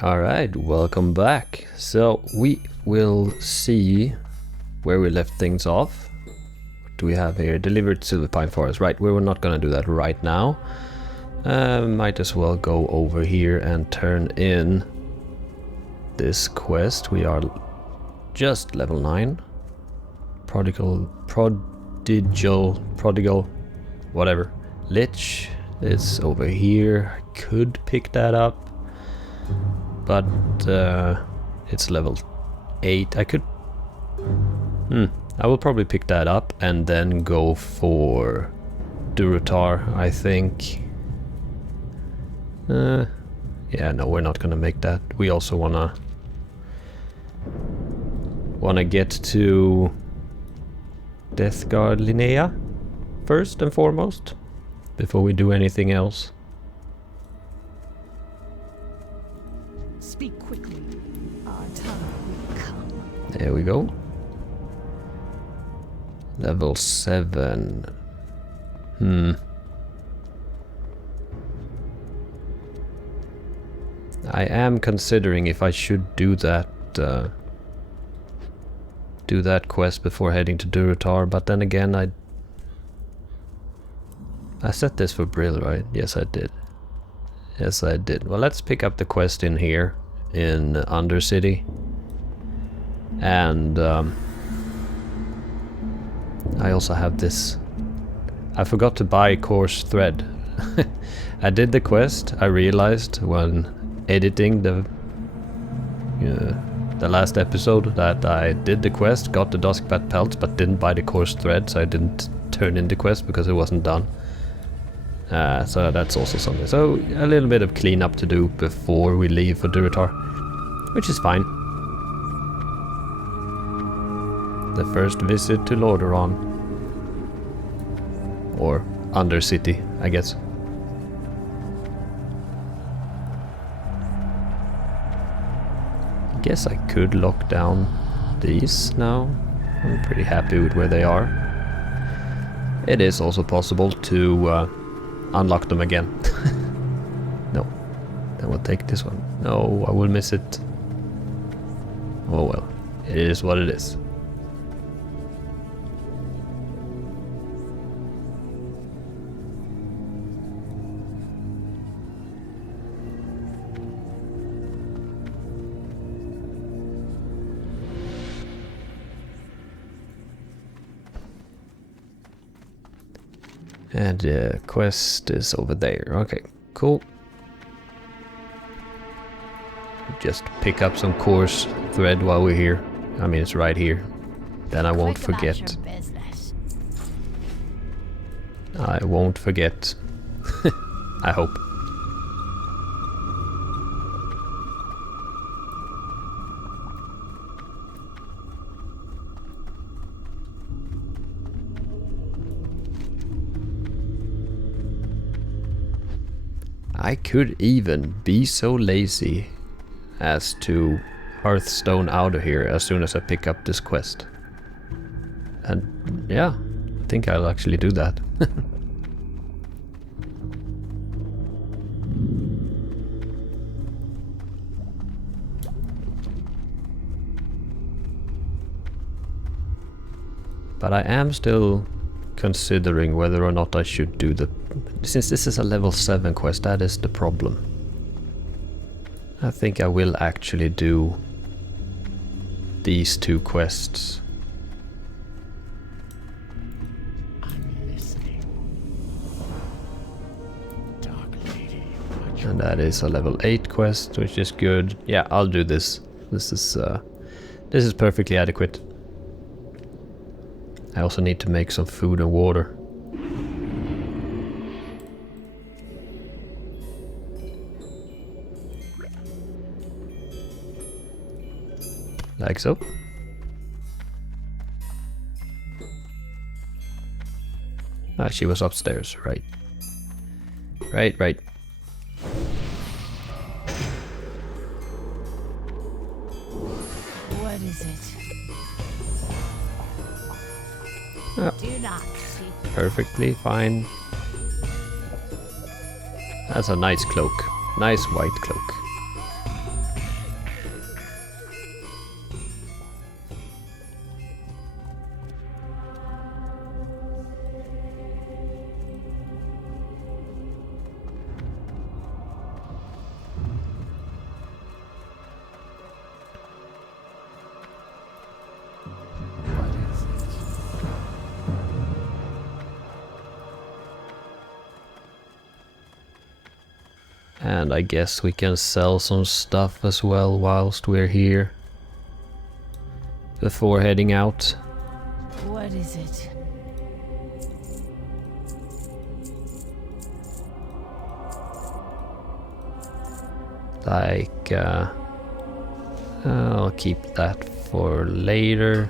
Alright, welcome back. So we will see where we left things off. What do we have here? Delivered Silver Pine Forest. Right, we were not gonna do that right now. Might as well go over here and turn in this quest. We are just level 9. Prodigal, whatever. Lich is over here. I could pick that up. But it's level 8. I could... I will probably pick that up and then go for Durotar, I think. Yeah, no, we're not gonna make that. We also wanna get to Deathguard Linnea first and foremost, before we do anything else. Speak quickly. Our time will come. There we go. Level 7. I am considering if I should do that quest before heading to Durotar, but then again I set this for Brill, right? Yes, I did. Yes, I did. Well, let's pick up the quest in here in Undercity. And I also have this. I forgot to buy coarse thread. I did the quest. I realized when editing the last episode that I did the quest, got the Duskbat pelts, but didn't buy the coarse thread, so I didn't turn in the quest because it wasn't done. So that's also something. So a little bit of cleanup to do before we leave for Durotar, which is fine. The first visit to Lordaeron. Or Undercity, I guess. Guess I could lock down these now. I'm pretty happy with where they are. It is also possible to unlock them again. No. Then we'll take this one. No, I will miss it. Oh well. It is what it is. And the quest is over there. Okay, cool. Just pick up some coarse thread while we're here. I mean, it's right here. Then I won't forget. I won't forget. I hope. I could even be so lazy as to Hearthstone out of here as soon as I pick up this quest. And yeah, I think I'll actually do that. But I am still considering whether or not I should do the... Since this is a level 7 quest, that is the problem. I think I will actually do these 2 quests. I'm listening. Dark Lady, And that is a level 8 quest, which is good. Yeah, I'll do this. This is perfectly adequate. I also need to make some food and water. Like so. Ah, she was upstairs, right. Right. what is it? Do not seek. Perfectly fine. That's a nice cloak. Nice white cloak. And I guess we can sell some stuff as well whilst we're here. Before heading out. What is it? Like, I'll keep that for later.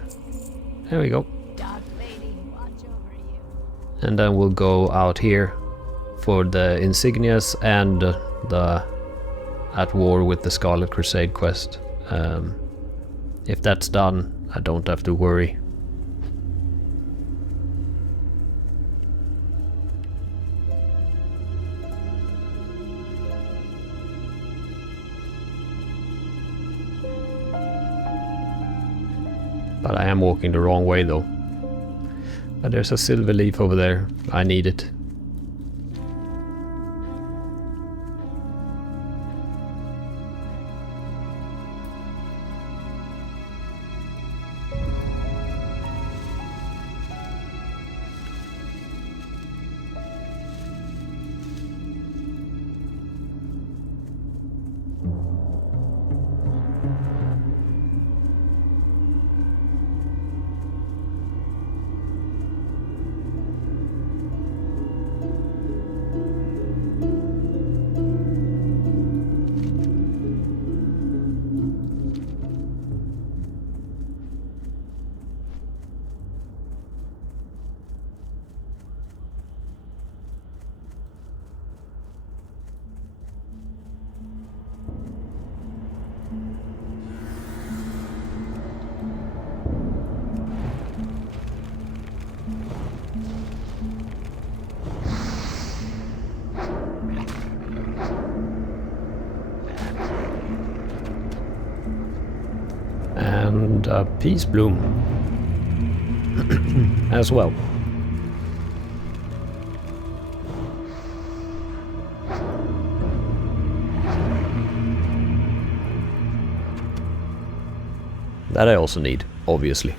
There we go. Dark Lady, watch over you. And then we'll go out here for the insignias and the At War with the Scarlet Crusade quest. If that's done, I don't have to worry. But I am walking the wrong way though. But there's a silver leaf over there. I need it. And a peace bloom as well. That I also need, obviously.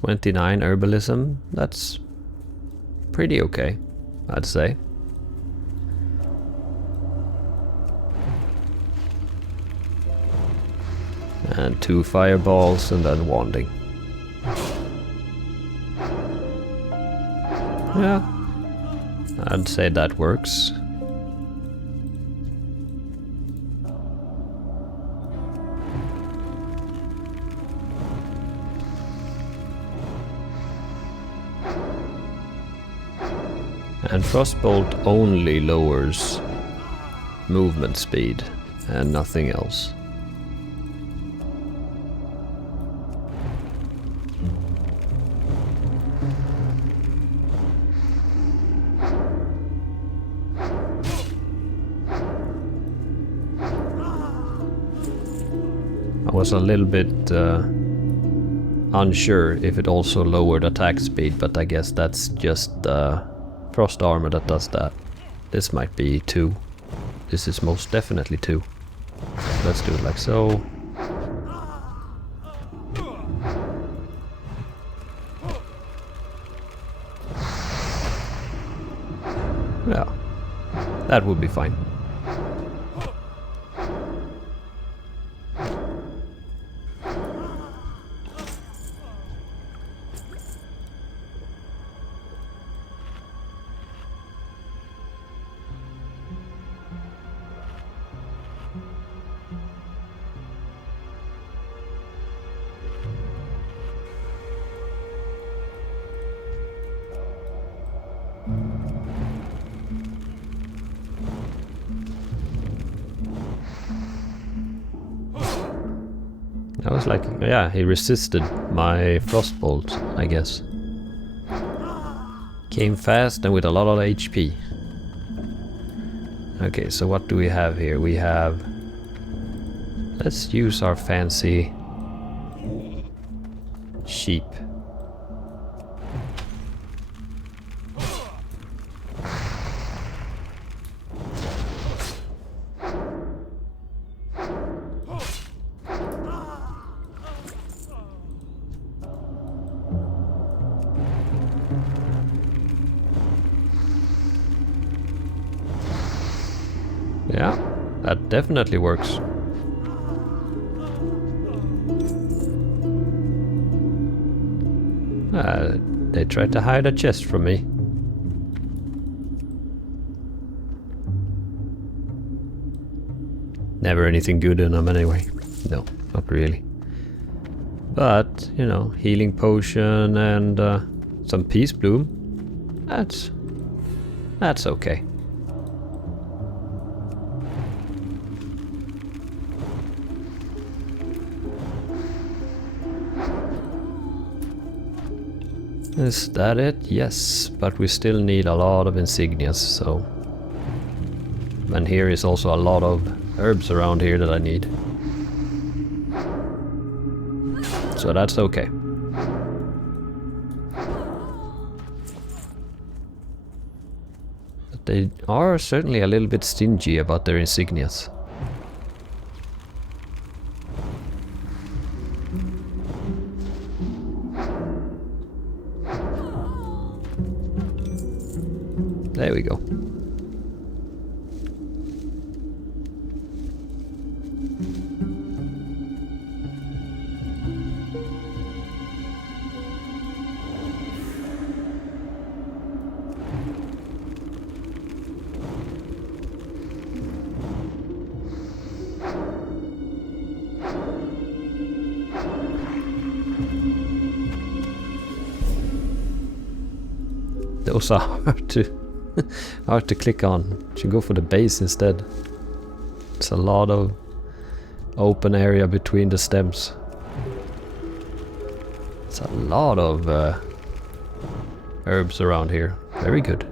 $29 herbalism, that's pretty okay, I'd say. And 2 fireballs and then wanding. Yeah, I'd say that works. And Frostbolt only lowers movement speed and nothing else. I was a little bit unsure if it also lowered attack speed, but I guess that's just frost armor that does that. This might be 2. This is most definitely 2. Let's do it like so. Yeah, that would be fine. I was like, yeah, he resisted my frostbolt, I guess. Came fast and with a lot of HP. Okay, so what do we have here? We have... Let's use our fancy sheep. That definitely works. They tried to hide a chest from me. Never anything good in them anyway. No, not really. But, you know, healing potion and some peace bloom. That's okay. Is that it? Yes, but we still need a lot of insignias, so... And here is also a lot of herbs around here that I need. So that's okay. But they are certainly a little bit stingy about their insignias. There we go. Those are hard to click on. Should go for the base instead. It's a lot of open area between the stems. It's a lot of herbs around here. Very good.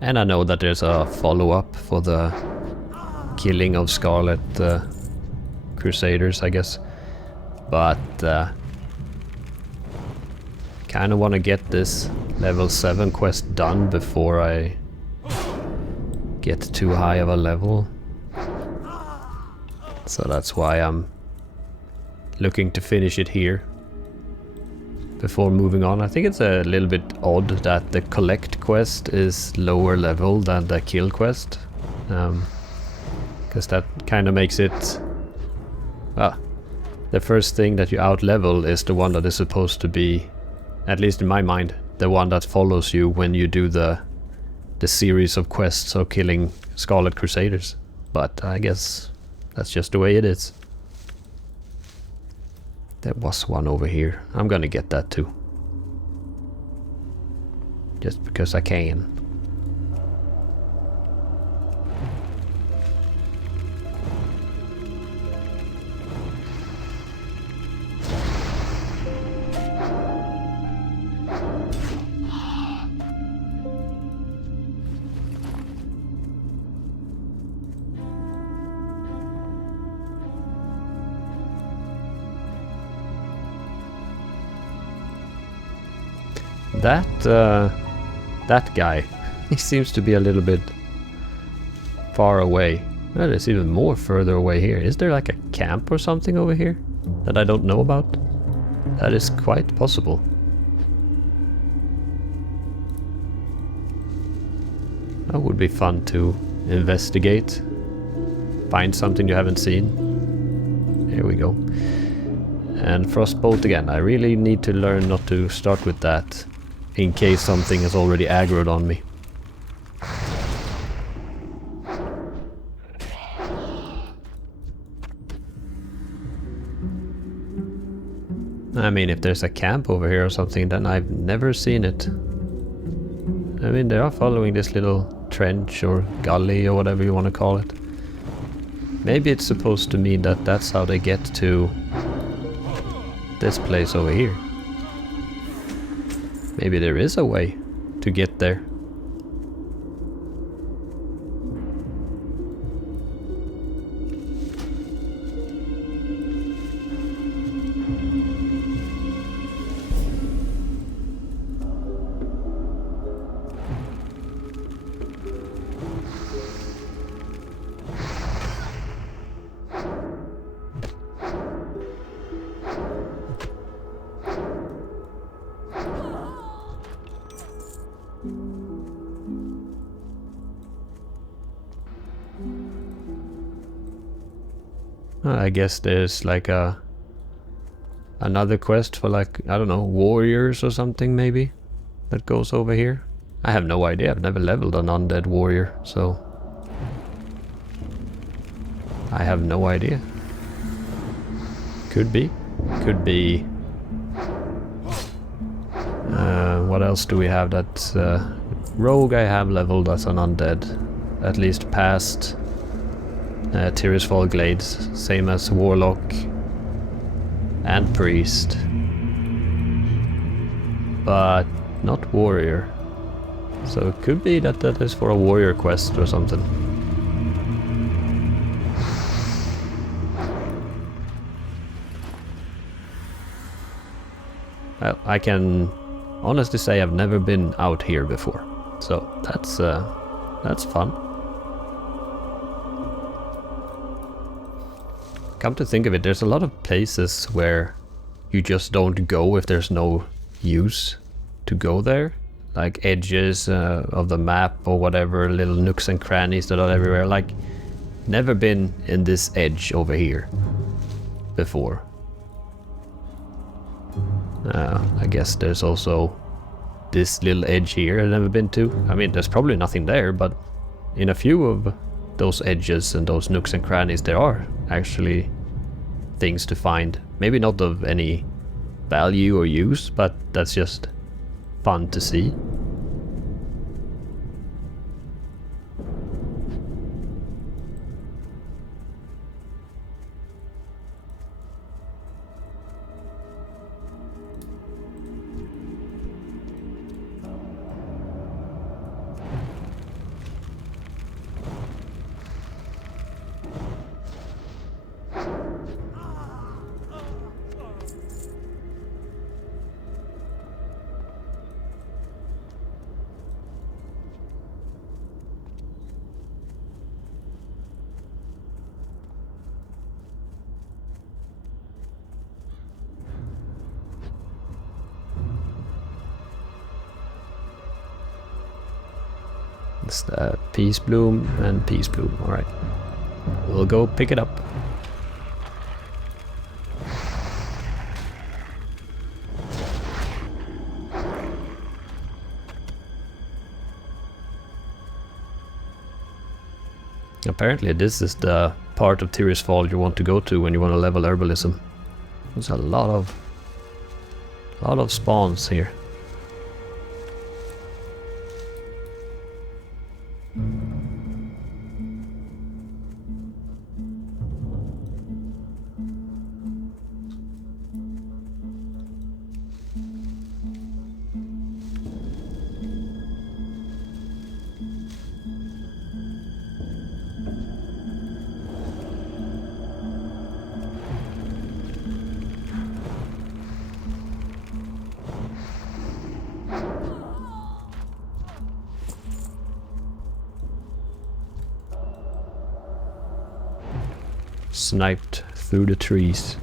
And I know that there's a follow-up for the killing of Scarlet Crusaders, I guess. But kind of want to get this level 7 quest done before I get too high of a level. So that's why I'm looking to finish it here before moving on. I think it's a little bit odd that the collect quest is lower level than the kill quest, because that kind of makes it, well, the first thing that you out level is the one that is supposed to be, at least in my mind, the one that follows you when you do the series of quests of killing Scarlet Crusaders. But I guess that's just the way it is. There was one over here. I'm gonna get that too. Just because I can. That guy, he seems to be a little bit far away. Well, there's even more further away here. Is there like a camp or something over here that I don't know about? That is quite possible. That would be fun to investigate. Find something you haven't seen. Here we go. And Frostbolt again. I really need to learn not to start with that in case something is already aggroed on me. I mean, if there's a camp over here or something, then I've never seen it. I mean, they are following this little trench or gully or whatever you want to call it. Maybe it's supposed to mean that that's how they get to this place over here. Maybe there is a way to get there. I guess there's like another quest for like, I don't know, warriors or something maybe that goes over here. I have no idea. I've never leveled an undead warrior, so I have no idea. Could be. Could be. What else do we have? That rogue I have leveled as an undead. At least past Tirisfal Glades. Same as warlock and priest. But not warrior. So it could be that that is for a warrior quest or something. Well, I can honestly say I've never been out here before, so that's fun. Come to think of it, there's a lot of places where you just don't go if there's no use to go there, like edges of the map or whatever, little nooks and crannies that are everywhere. Like, never been in this edge over here before. I guess there's also this little edge here I've never been to. I mean, there's probably nothing there, but in a few of those edges and those nooks and crannies there are actually things to find. Maybe not of any value or use, but that's just fun to see. It's the Peace Bloom and Peace Bloom. Alright. We'll go pick it up. Apparently this is the part of Tirisfal you want to go to when you want to level herbalism. There's a lot of spawns here. Sniped through the trees.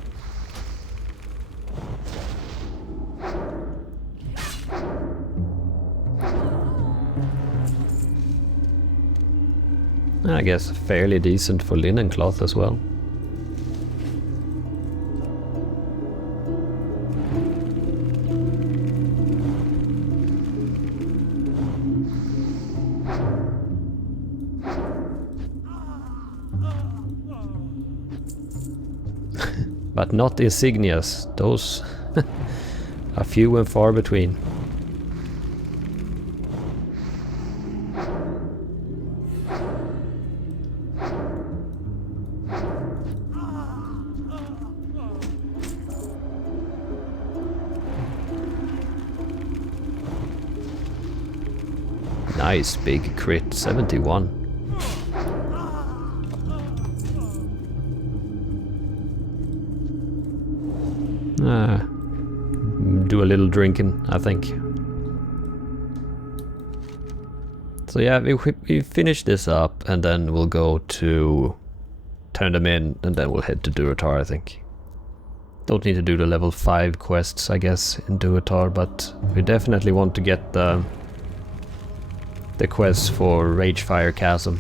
I guess fairly decent for linen cloth as well. But not insignias, those are few and far between. Nice big crit, 71. Do a little drinking, I think. So yeah, we finish this up and then we'll go to turn them in and then we'll head to Durotar, I think. Don't need to do the level 5 quests, I guess, in Durotar, but we definitely want to get the quest for Ragefire Chasm.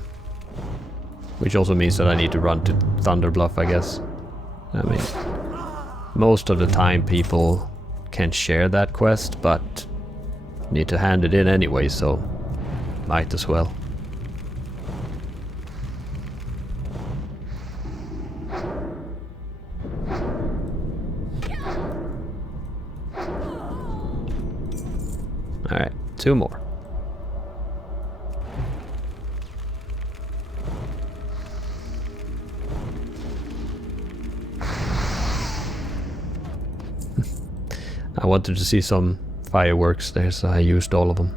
Which also means that I need to run to Thunderbluff, I guess. I mean, most of the time people can share that quest, but need to hand it in anyway, so might as well. Alright, 2 more. I wanted to see some fireworks there, so I used all of them.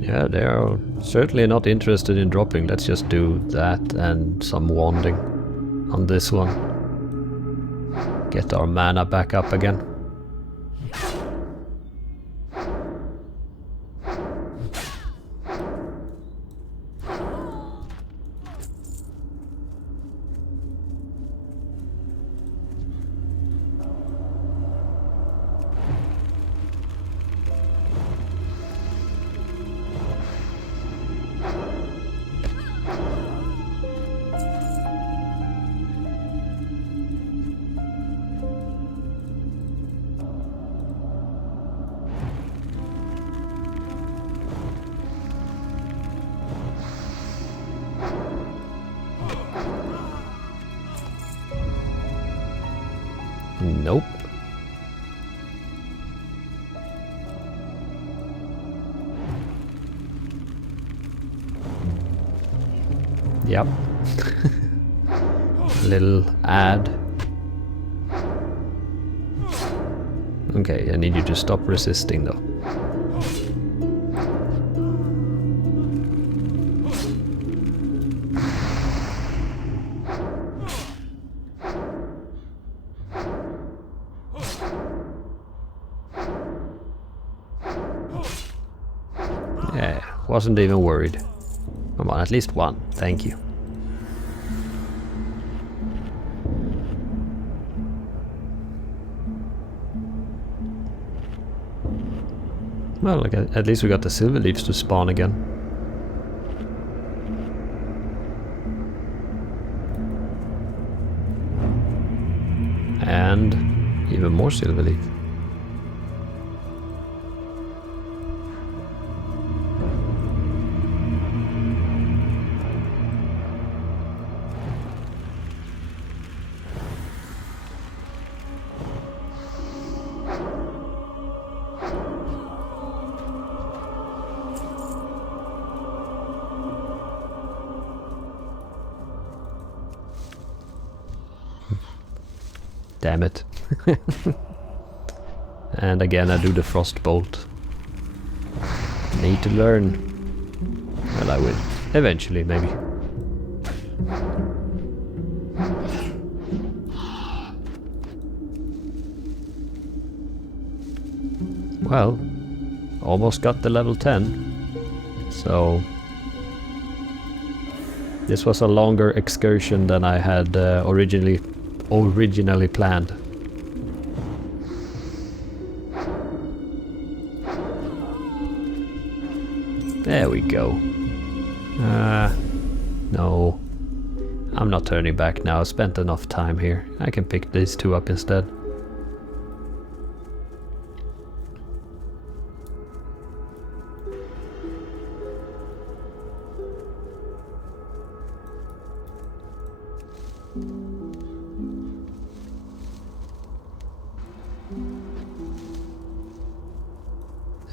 Yeah, they are certainly not interested in dropping. Let's just do that and some wanding on this one. Get our mana back up again. Nope. Yep. Little ad. Okay, I need you to stop resisting though. Yeah, wasn't even worried. Come on, at least one. Thank you. Well, look, at least we got the silver leaves to spawn again. And even more silver leaf. Damn it. And again I do the frost bolt. Need to learn. Well, I will. Eventually, maybe. Well, almost got the level 10. So this was a longer excursion than I had originally planned. There we go. No. I'm not turning back now. I spent enough time here. I can pick these two up instead.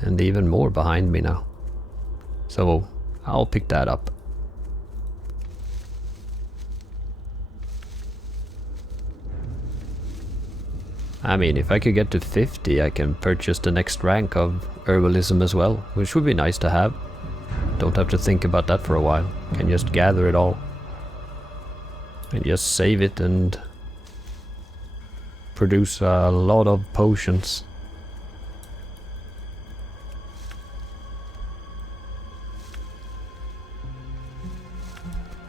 And even more behind me now. So I'll pick that up. I mean, if I could get to 50, I can purchase the next rank of herbalism as well, which would be nice to have. Don't have to think about that for a while. Can just gather it all. And just save it and produce a lot of potions.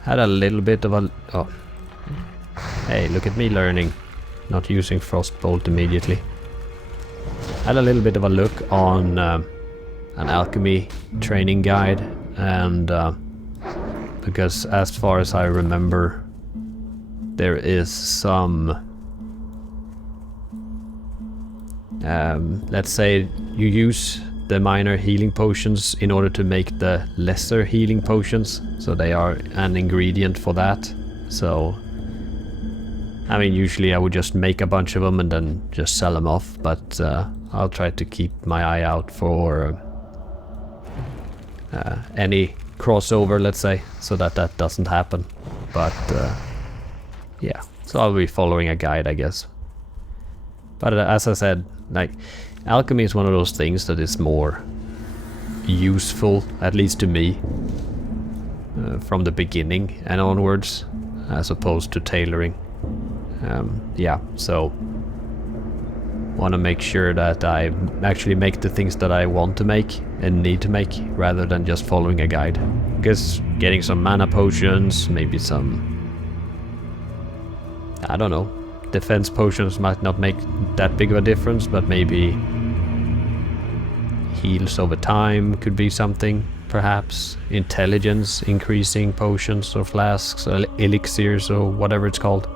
Had a little bit of a... oh. Hey, look at me learning. Not using Frostbolt immediately. Had a little bit of a look on an alchemy training guide, and because as far as I remember, there is some... let's say you use the minor healing potions in order to make the lesser healing potions, so they are an ingredient for that. So I mean, usually I would just make a bunch of them and then just sell them off, but I'll try to keep my eye out for any crossover, let's say, so that that doesn't happen. But yeah, so I'll be following a guide, I guess. But as I said, like, alchemy is one of those things that is more useful, at least to me, from the beginning and onwards, as opposed to tailoring. Yeah, so want to make sure that I actually make the things that I want to make and need to make, rather than just following a guide. Because getting some mana potions, maybe some, I don't know, defense potions might not make that big of a difference, but maybe heals over time could be something, perhaps. Intelligence increasing potions or flasks or elixirs or whatever it's called.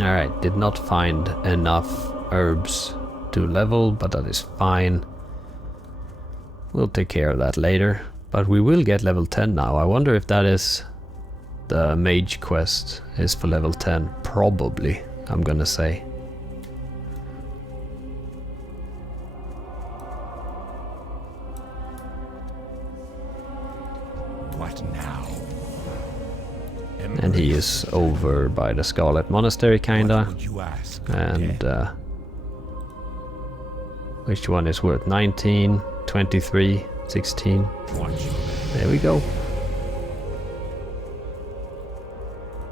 Alright, did not find enough herbs to level, but that is fine. We'll take care of that later. But we will get level 10 now. I wonder if that is the mage quest is for level 10. Probably, I'm gonna say. What now? And he is over by the Scarlet Monastery, kinda. What would you ask? And which one is worth 19, 23, 16? There we go.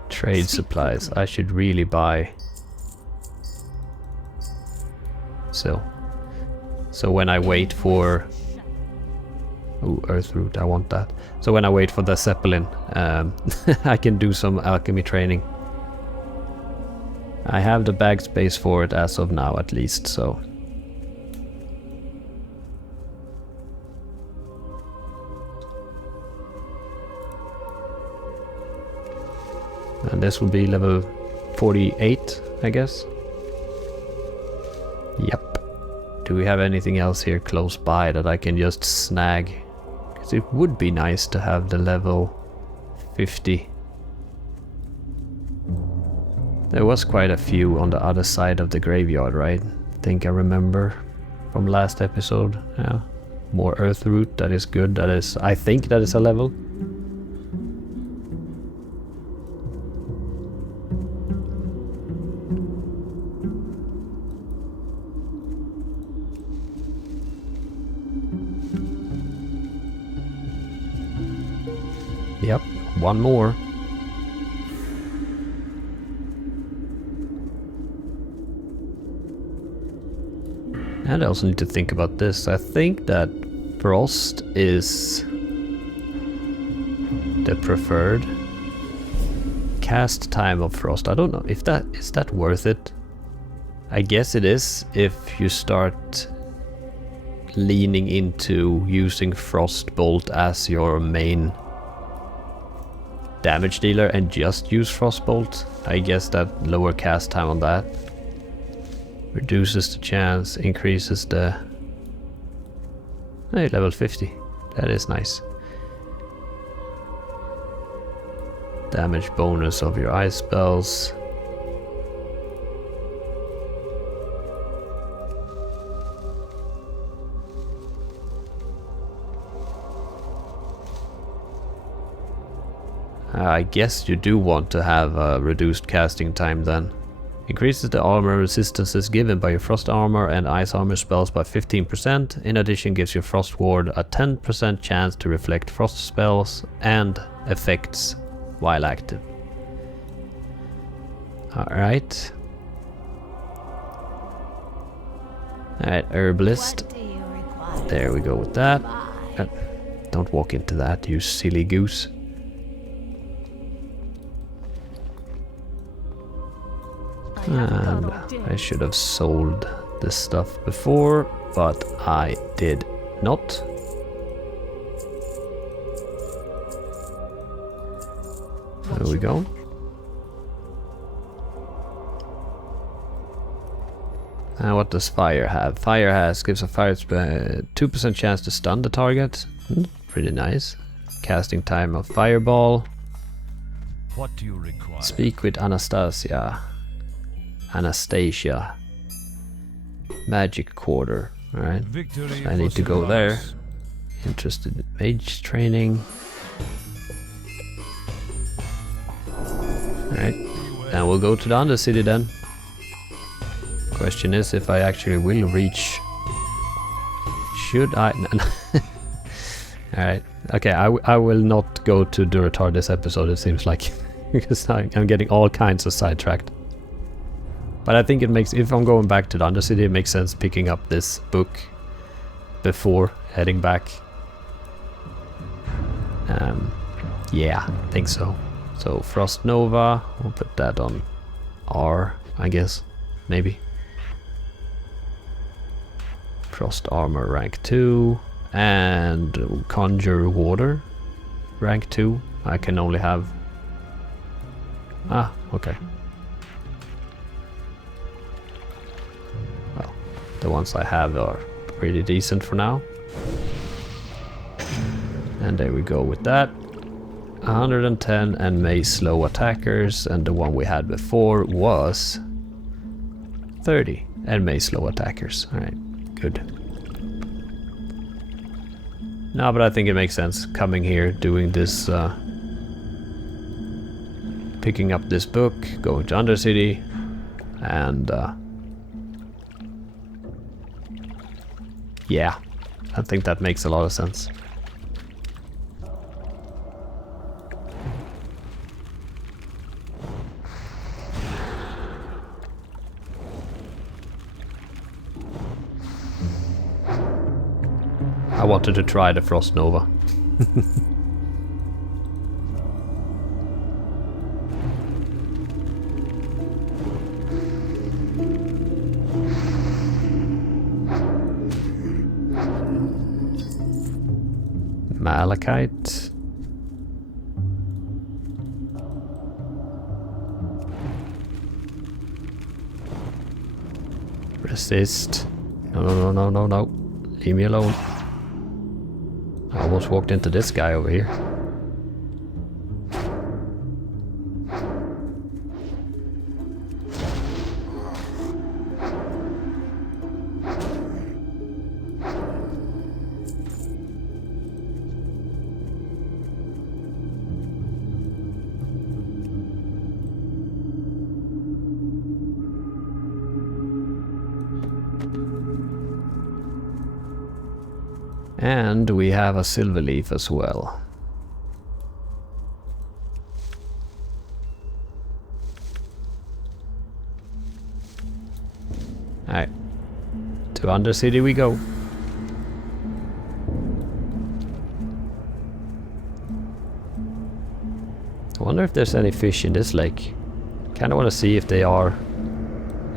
Trade supplies. I should really buy. So when I wait for... ooh, Earthroot, I want that. So when I wait for the Zeppelin, I can do some alchemy training. I have the bag space for it as of now, at least, so... and this will be level 48, I guess. Yep. Do we have anything else here close by that I can just snag? Because it would be nice to have the level 50. There was quite a few on the other side of the graveyard, right? I think I remember from last episode. Yeah. More Earthroot, that is good. That is, I think that is a level. Yep, one more. And I also need to think about this. I think that Frost is the preferred cast time of Frost. I don't know if that is that worth it. I guess it is if you start leaning into using Frostbolt as your main damage dealer and just use Frostbolt. I guess that lower cast time on that reduces the chance, increases the... hey, level 50. That is nice. Damage bonus of your ice spells. I guess you do want to have a reduced casting time then. Increases the armor resistances given by your frost armor and ice armor spells by 15%. In addition, gives your frost ward a 10% chance to reflect frost spells and effects while active. Alright. Alright, herbalist. What do you require? There we go with that. Don't walk into that, you silly goose. And I should have sold this stuff before, but I did not. There we go. And what does fire have? Fire gives a fire 2% chance to stun the target. Pretty nice. Casting time of fireball. What do you require? Speak with Anastasia. Magic quarter. Alright. Victory I need for to go there. Sylvanas. Interested in mage training. Alright. And we'll go to the Undercity then. Question is if I actually will reach. Should I? Alright. Okay, I will not go to Duratar this episode, it seems like. Because I'm getting all kinds of sidetracked. But I think it makes, if I'm going back to the Undercity, it makes sense picking up this book before heading back. Yeah, I think so. So Frost Nova, we'll put that on R, I guess, maybe. Frost Armor rank 2 and Conjure Water rank 2. I can only have... okay. Well, the ones I have are pretty decent for now. And there we go with that. 110 and may slow attackers, and the one we had before was 30 and may slow attackers. Alright, good. No, but I think it makes sense coming here, doing this, picking up this book, going to Undercity, and yeah, I think that makes a lot of sense. I wanted to try the Frost Nova. Malachite. Resist. No. Leave me alone. I almost walked into this guy over here. And we have a silver leaf as well. Alright. To Undercity we go. I wonder if there's any fish in this lake. Kinda wanna see if they are.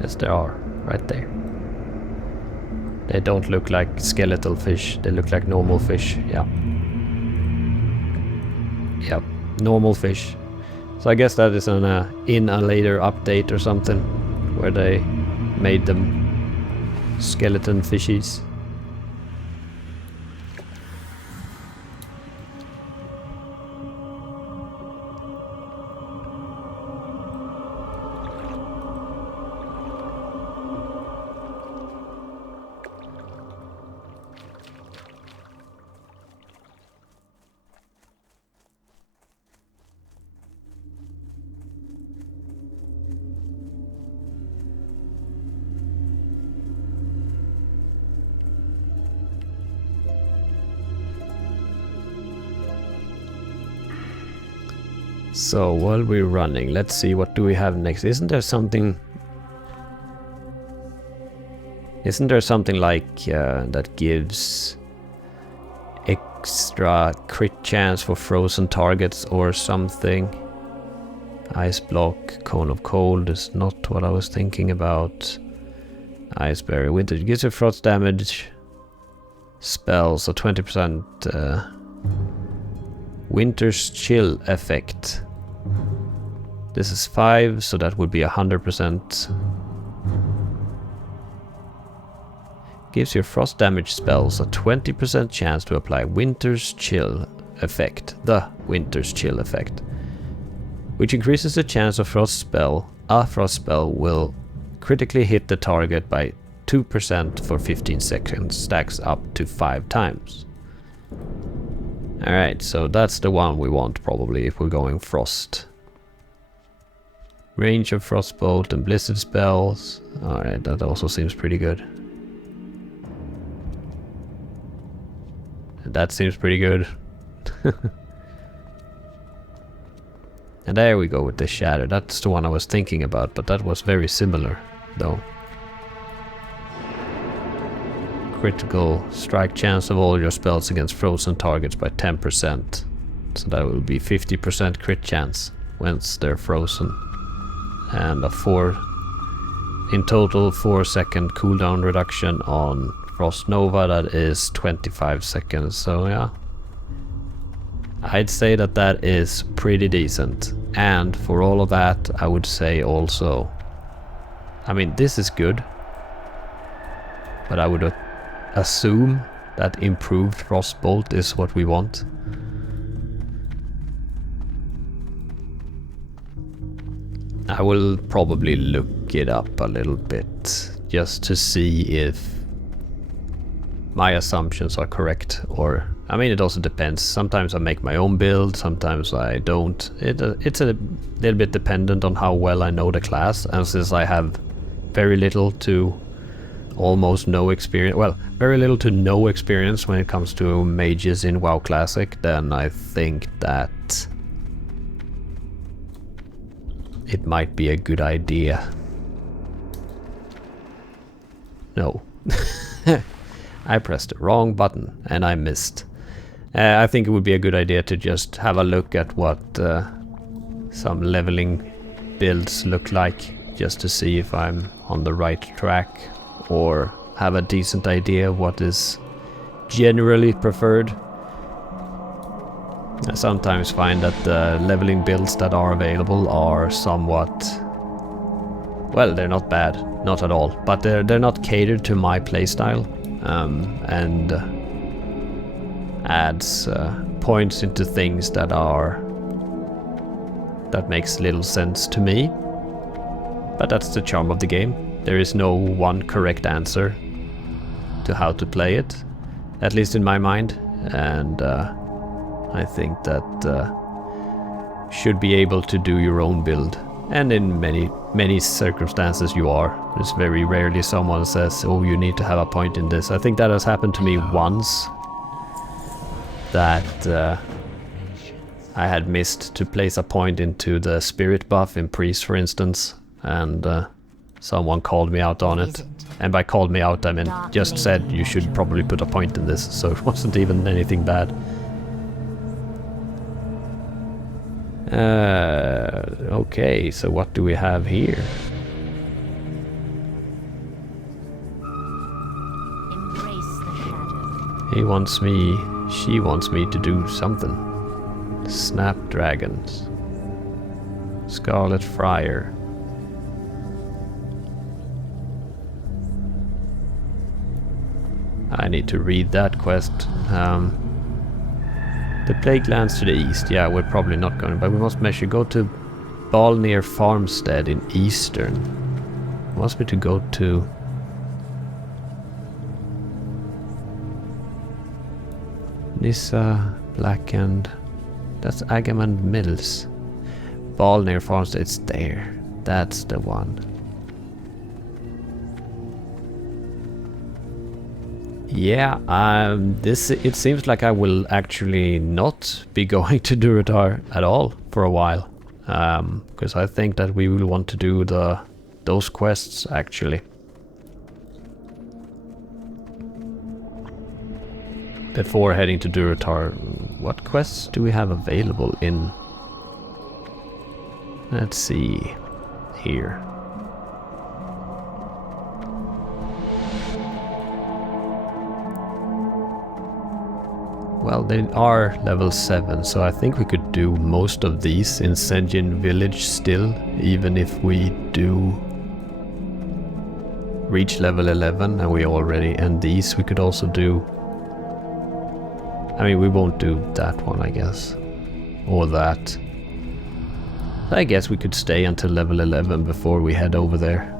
Yes, there are. Right there. They don't look like skeletal fish, they look like normal fish, yeah. Yep, normal fish. So I guess that is in a later update or something, where they made them skeleton fishies. So while we're running, let's see, what do we have next? Isn't there something like that gives extra crit chance for frozen targets or something? Ice block, cone of cold is not what I was thinking about. Ice berry, winter gives you frost damage spells, so 20% winter's chill effect. This is 5, so that would be 100%. Gives your frost damage spells a 20% chance to apply winter's chill effect, the winter's chill effect, which increases the chance of a frost spell will critically hit the target by 2% for 15 seconds, stacks up to 5 times. Alright, so that's the one we want probably if we're going frost. Range of frostbolt and blizzard spells. Alright, that also seems pretty good. That seems pretty good. And there we go with the shatter. That's the one I was thinking about, but that was very similar though. Critical strike chance of all your spells against frozen targets by 10%. So that will be 50% crit chance once they're frozen. And a in total 4-second cooldown reduction on Frost Nova, that is 25 seconds, so yeah. I'd say that that is pretty decent. And for all of that, I would say also, I mean, this is good, but I would assume that improved Frostbolt is what we want. I will probably look it up a little bit just to see if my assumptions are correct, or I mean, it also depends. Sometimes I make my own build, sometimes I don't. It's a little bit dependent on how well I know the class, and since I have very little to almost no experience, well, very little to no experience when it comes to mages in WoW Classic, then I think that it might be a good idea. No. I pressed the wrong button and I missed. I think it would be a good idea to just have a look at what some leveling builds look like, just to see if I'm on the right track or have a decent idea of what is generally preferred. I sometimes find that the leveling builds that are available are somewhat, well, they're not bad, not at all, but they're not catered to my playstyle. And adds points into things that makes little sense to me. But that's the charm of the game. There is no one correct answer to how to play it, at least in my mind. And I think that should be able to do your own build. And in many circumstances you are. There's very rarely someone says, oh, you need to have a point in this. I think that has happened to me once. That I had missed to place a point into the spirit buff in Priest, for instance. And someone called me out on it. And by called me out, I mean just said you should probably put a point in this. So it wasn't even anything bad. Okay, so what do we have here? Embrace the shadow. He wants me, she wants me to do something. Snapdragons. Scarlet Friar. I need to read that quest. The plague lands to the east. Yeah, we're probably not going, but we must measure. Go to Balnir Farmstead in Eastern. Wants me to go to Nissa, Blackened. That's Agamand Mills. Balnir Farmstead, it's there. That's the one. Yeah, it seems like I will actually not be going to Durotar at all for a while. Because I think that we will want to do those quests actually. Before heading to Durotar, what quests do we have available in... Let's see here. Well, they are level 7, so I think we could do most of these in Senjin Village still, even if we do reach level 11 and we already... And these we could also do... I mean, we won't do that one, I guess. Or that. I guess we could stay until level 11 before we head over there.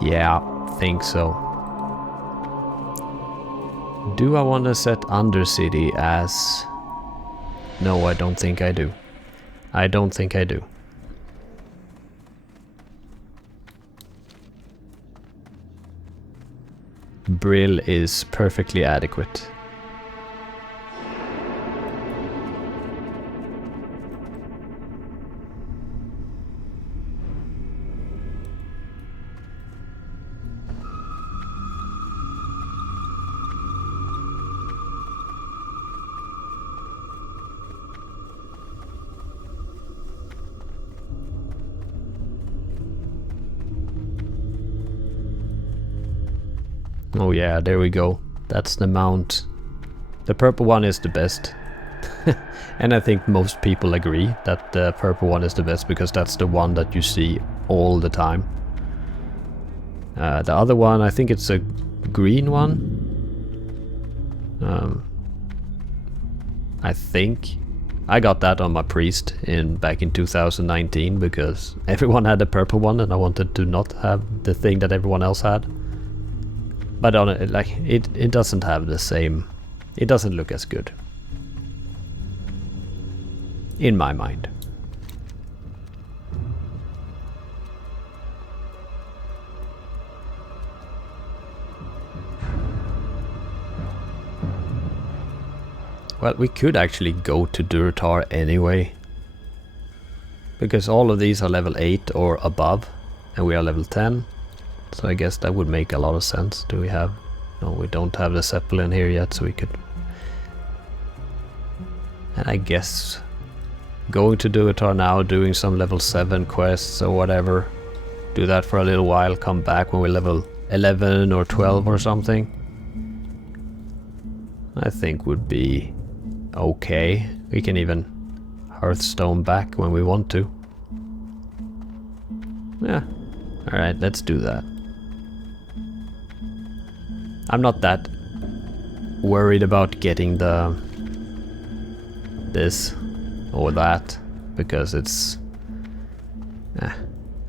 Yeah, think so. Do I want to set Undercity as... No, I don't think I do. I don't think I do. Brill is perfectly adequate. Oh yeah, there we go. That's the mount. The purple one is the best. And I think most people agree that the purple one is the best because that's the one that you see all the time. The other one, I think it's a green one. I think I got that on my priest back in 2019 because everyone had the purple one and I wanted to not have the thing that everyone else had. But on it, like it doesn't have the same. It doesn't look as good, in my mind. Well, we could actually go to Durotar anyway, because all of these are level 8 or above, and we are level 10. So I guess that would make a lot of sense. Do we have... No, we don't have the Zeppelin here yet, so we could... And I guess going to Durotar now, doing some level 7 quests or whatever. Do that for a little while, come back when we're level 11 or 12 or something. I think would be okay. We can even Hearthstone back when we want to. Yeah. Alright, let's do that. I'm not that worried about getting this or that because it's...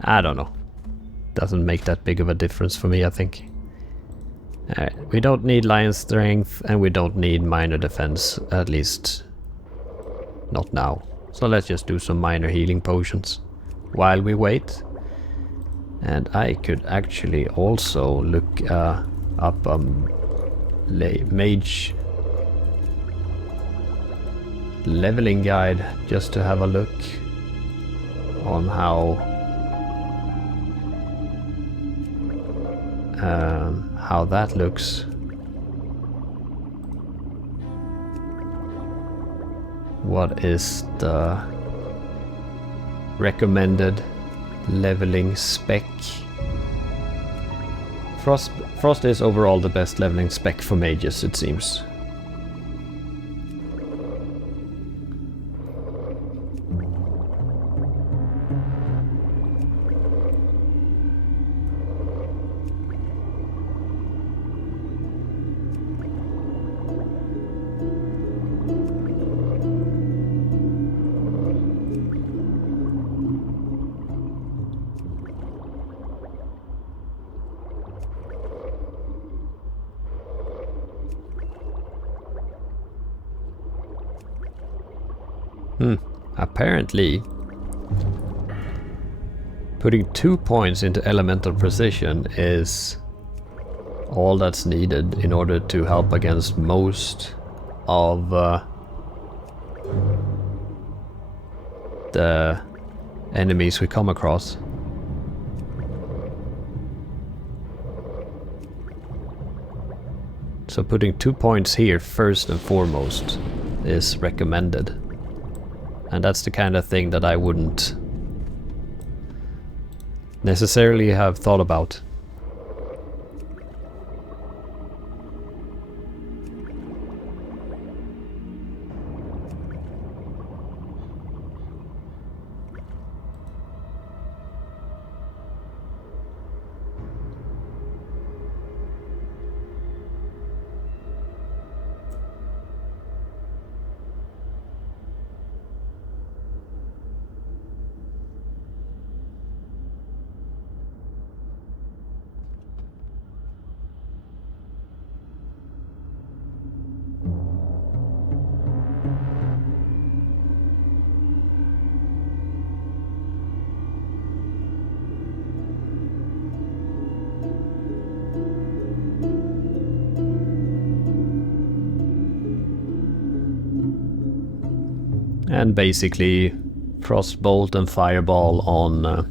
I don't know. Doesn't make that big of a difference for me, I think. Alright, we don't need Lion Strength and we don't need Minor Defense, at least not now. So let's just do some minor healing potions while we wait. And I could actually also look up mage leveling guide just to have a look on how that looks. What is the recommended leveling spec? Frost is overall the best leveling spec for mages, it seems. Apparently Putting 2 points into elemental precision is all that's needed in order to help against most of the enemies we come across. So putting 2 points here first and foremost is recommended. And that's the kind of thing that I wouldn't necessarily have thought about. And basically Frostbolt and Fireball on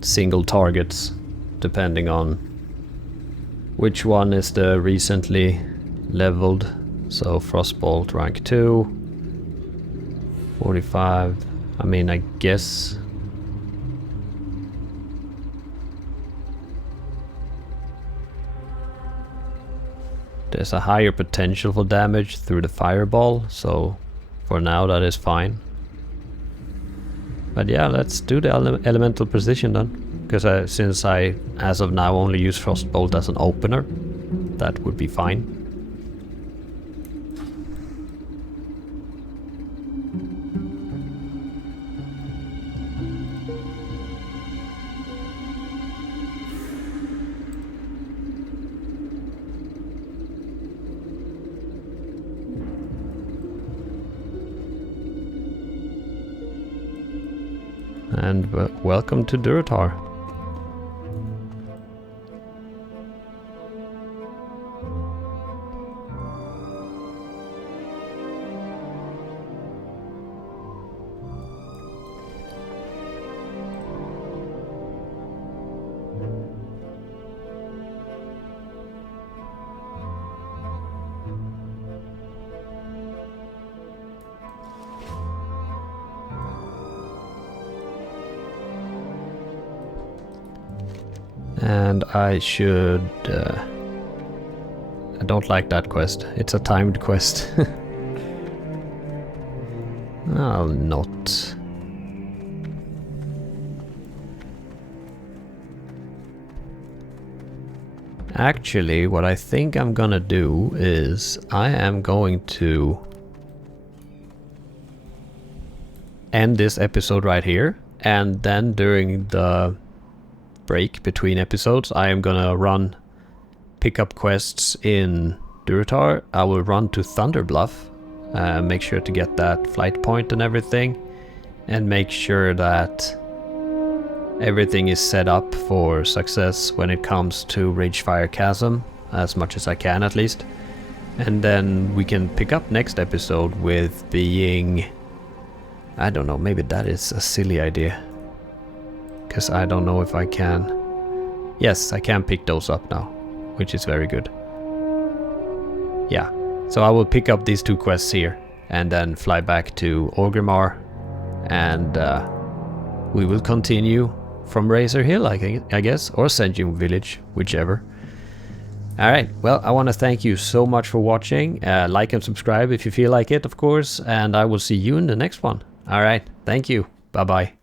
single targets, depending on which one is the recently leveled. So Frostbolt rank 2, 45, I mean, I guess there's a higher potential for damage through the Fireball, so for now that is fine. But yeah, let's do the elemental precision then. Because since I, as of now, only use Frostbolt as an opener, that would be fine. And welcome to Durotar. And I should... I don't like that quest. It's a timed quest. I'll not. Actually, what I think I'm gonna do is I am going to end this episode right here, and then during the break between episodes I am gonna pick up quests in Durotar. I will run to Thunderbluff, make sure to get that flight point and everything, and make sure that everything is set up for success when it comes to Ragefire Chasm, as much as I can at least. And then we can pick up next episode with being... I don't know, maybe that is a silly idea. Because I don't know if I can... Yes, I can pick those up now, which is very good. Yeah, so I will pick up these 2 quests here, and then fly back to Orgrimmar, and we will continue from Razor Hill, I guess, or Senjin Village, whichever. Alright, well, I want to thank you so much for watching. Like and subscribe if you feel like it, of course, and I will see you in the next one. Alright, thank you. Bye-bye.